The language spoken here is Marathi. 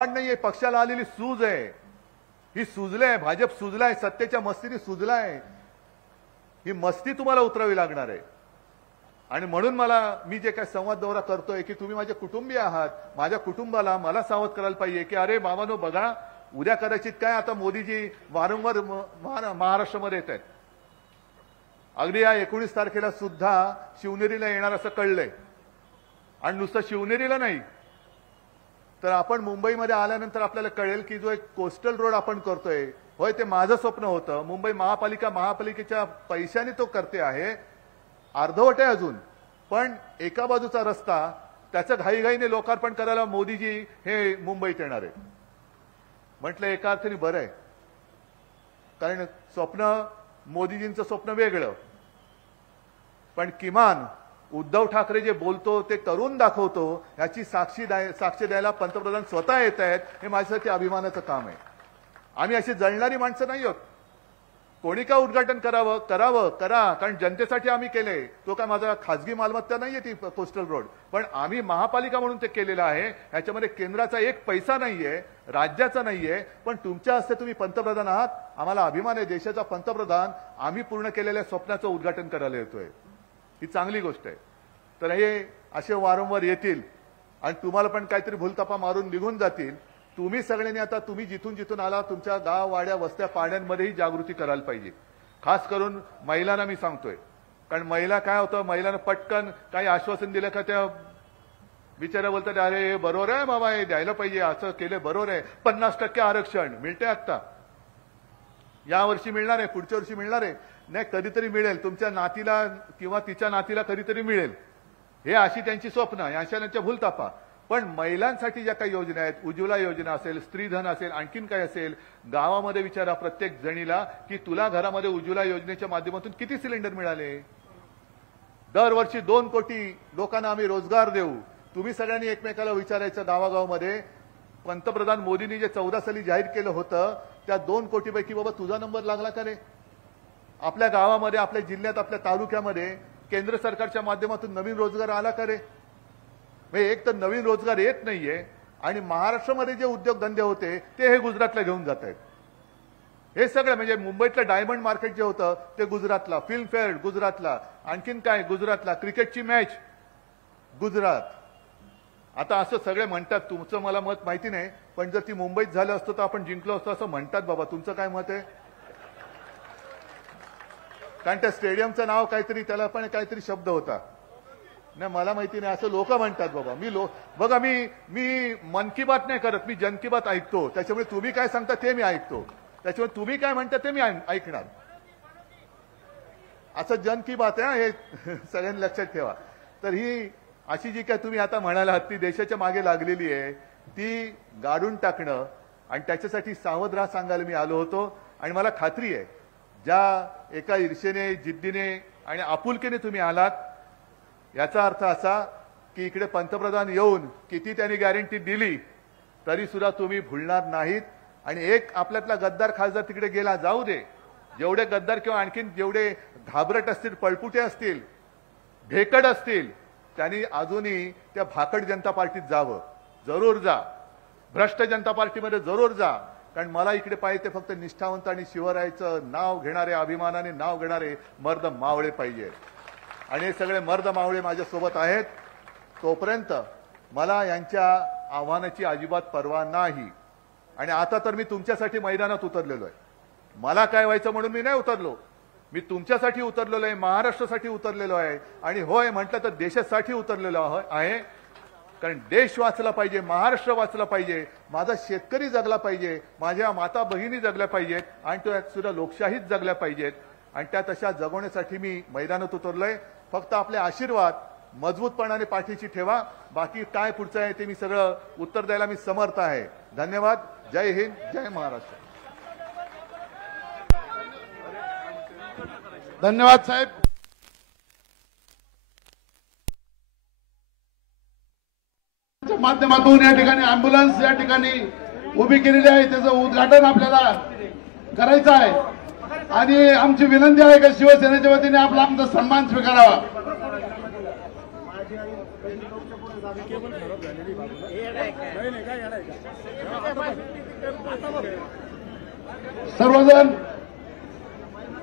नाहीये, पक्षाला आलेली सूज आहे, ही सुजले, भाजप सुजलाय, सत्तेच्या मस्तीने सुजलाय, ही मस्ती तुम्हाला उतरावी लागणार आहे। आणि म्हणून मी जे काय संवाद दौरा करतोय की तुम्ही माझे कुटुंबीय आहात, माझ्या कुटुंबाला मला सावध करायला पाहिजे की अरे बाबांनो बघा, उद्या कदाचित काय आता मोदीजी वारंवार महाराष्ट्रामध्ये येत आहेत, अगदी या 19 तारखेला सुद्धा शिवनेरीला येणार असं कळलंय। आणि नुसतं शिवनेरीला नाही तर आपण मुंबईमध्ये आल्यानंतर आपल्याला कळेल की जो एक कोस्टल रोड आपण करतोय, होय ते माझं स्वप्न होतं, मुंबई महापालिकेच्या पैशाने तो करते आहे, अर्धवट आहे अजून, पण एका बाजूचा रस्ता त्याचं घाईघाईने लोकार्पण करायला मोदीजी हे मुंबईत येणार आहे। म्हटलं एका अर्थाने बरं आहे, कारण स्वप्न मोदीजींचं स्वप्न वेगळं, पण किमान उद्धव ठाकरे जे बोलतो ते करून दाखवतो याची साक्ष द्यायला पंतप्रधान स्वतः येत आहेत, हे माझ्यासाठी अभिमानाचं काम आहे। आम्ही अशी जळणारी माणसं नाही आहोत, कोणी का उद्घाटन करा, कारण जनतेसाठी आम्ही केले, तो काय माझा खासगी मालमत्ता नाहीये ती कोस्टल रोड, पण आम्ही महापालिका म्हणून ते केलेलं आहे, याच्यामध्ये केंद्राचा एक पैसा नाहीये, राज्याचा नाहीये, पण तुमच्या हस्ते तुम्ही पंतप्रधान आहात, आम्हाला अभिमान आहे, देशाचा पंतप्रधान आम्ही पूर्ण केलेल्या स्वप्नाचं उद्घाटन करायला येतोय, ही चांगली गोष्ट आहे। तर हे असे वारंवार येतील आणि तुम्हाला पण काहीतरी भूलथापा मारून निघून जातील। तुम्ही सगळ्यांनी आता तुम्ही जिथून आला तुमच्या गाव वाड्या वस्त्या पाड्यांमध्येही जागृती करायला पाहिजे, खास करून महिलांना मी सांगतोय, कारण महिला काय होतं, महिलांना पटकन काही आश्वासन दिलं का त्या बिचारा बोलतात अरे हे बरोबर आहे बाबा, हे द्यायला पाहिजे, असं केलं बरोबर आहे, 50% आरक्षण मिळते आता, यावर्षी मिळणार आहे, पुढच्या वर्षी मिळणार आहे, नाही कधीतरी मिळेल, तुमच्या नातीला किंवा तिच्या नातीला कधीतरी मिळेल, हे अशी त्यांची स्वप्न, अशा त्यांच्या भूलथापा। पण महिलांसाठी ज्या काही योजना आहेत, उज्ज्वला योजना असेल, स्त्रीधन असेल, आणखीन काय असेल, गावामध्ये विचारा प्रत्येक जणीला की तुला घरामध्ये उज्ज्वला योजनेच्या माध्यमातून किती सिलेंडर मिळाले, दरवर्षी 2 कोटी लोकांना आम्ही रोजगार देऊ। तुम्ही सगळ्यांनी एकमेकाला विचारायचं गावागावामध्ये, पंतप्रधान मोदींनी जे 14 साली जाहीर केलं होतं त्या 2 कोटीपैकी बाबा तुझा नंबर लागला का रे? आपल्या गावामध्ये, आपल्या जिल्ह्यात, आपल्या तालुक्यामध्ये केंद्र सरकारच्या माध्यमातून नवीन रोजगार आला का रे? म्हणजे एक तर नवीन रोजगार येत नाहीये आणि महाराष्ट्रामध्ये जे उद्योगधंदे होते ते हे गुजरातला घेऊन जात आहेत। हे सगळं म्हणजे मुंबईतलं डायमंड मार्केट जे होतं ते गुजरातला, फिल्म फेअर गुजरातला, आणखीन काय गुजरातला, क्रिकेटची मॅच गुजरात। आता असं सगळे म्हणतात, तुमचं मला मत माहिती नाही, पण जर ती मुंबईत झालं असतं तर आपण जिंकलो असतो असं म्हणतात बाबा, तुमचं काय मत आहे? कारण त्या स्टेडियमचं नाव काहीतरी, त्याला पण काहीतरी शब्द होता, नाही मला माहिती नाही, असं लोक म्हणतात बाबा। बघा मी मन की बात नाही करत, मी जन की बात ऐकतो, त्याच्यामुळे तुम्ही काय सांगता ते मी ऐकतो, त्याच्यामुळे तुम्ही काय म्हणता ते मी ऐकणार, असं जन की बात आहे, हे सगळ्यांनी लक्षात ठेवा। तर ही अशी जी काय तुम्ही आता म्हणालात ती देशाच्या मागे लागलेली आहे, ती गाडून टाकणं आणि त्याच्यासाठी सावध राहा सांगायला मी आलो होतो। आणि मला खात्री आहे ज्या एका ईर्षेने, जिद्दीने आणि आपुलकीने तुम्ही आलात, याचा अर्थ असा की इकडे पंतप्रधान येऊन किती त्यांनी गॅरंटी दिली तरी सुद्धा तुम्ही भुलणार नाहीत। आणि एक आपल्यातला गद्दार खासदार तिकडे गेला, जाऊ दे, जेवढे गद्दार किंवा आणखीन जेवढे घाबरट असतील, पळपुटे असतील, ढेकड असतील, त्यांनी अजूनही त्या भाकड जनता पार्टीत जावं, जरूर जा, भ्रष्ट जनता पार्टीमध्ये जरूर जा, कारण मला इकडे पाहिजे ते फक्त निष्ठावंत आणि शिवरायाचं नाव घेणारे, अभिमानाने नाव घेणारे मर्द मावळे पाहिजे। आणि हे सगळे मर्द मावळे माझ्यासोबत आहेत, तोपर्यंत मला यांच्या आव्हानाची अजिबात पर्वा नाही। आणि आता तर मी तुमच्यासाठी मैदानात उतरलेलो आहे, मला काय व्हायचं म्हणून मी नाही उतरलो, मी तुमच्यासाठी उतरलेलो आहे, महाराष्ट्रासाठी उतरलेलो आहे, आणि होय म्हटलं तर देशासाठी उतरलेलो आहे, कारण देश वाचला पाहिजे, महाराष्ट्र वाचला पाहिजे, माझा शेतकरी जगला पाहिजे, माझ्या माता भगिनी जगल्या पाहिजेत, आणि त्यात सुद्धा लोकशाहीच जगल्या पाहिजेत, आणि त्या तशा जगवण्यासाठी मी मैदानात उतरलोय। फक्त आपले आशीर्वाद मजबूतपणाने पाठीशी ठेवा, बाकी काय पुढचं आहे ते मी सगळं उत्तर द्यायला मी समर्थ आहे। धन्यवाद, जय हिंद, जय महाराष्ट्र। धन्यवाद साहेब। माध्यमातून या ठिकाणी अँब्युलन्स या ठिकाणी उभी केलेली आहे, त्याचं उद्घाटन आपल्याला करायचं आहे, आणि आमची विनंती आहे की शिवसेनेच्या वतीने आपला आमचा सन्मान स्वीकारावा। सर्वजण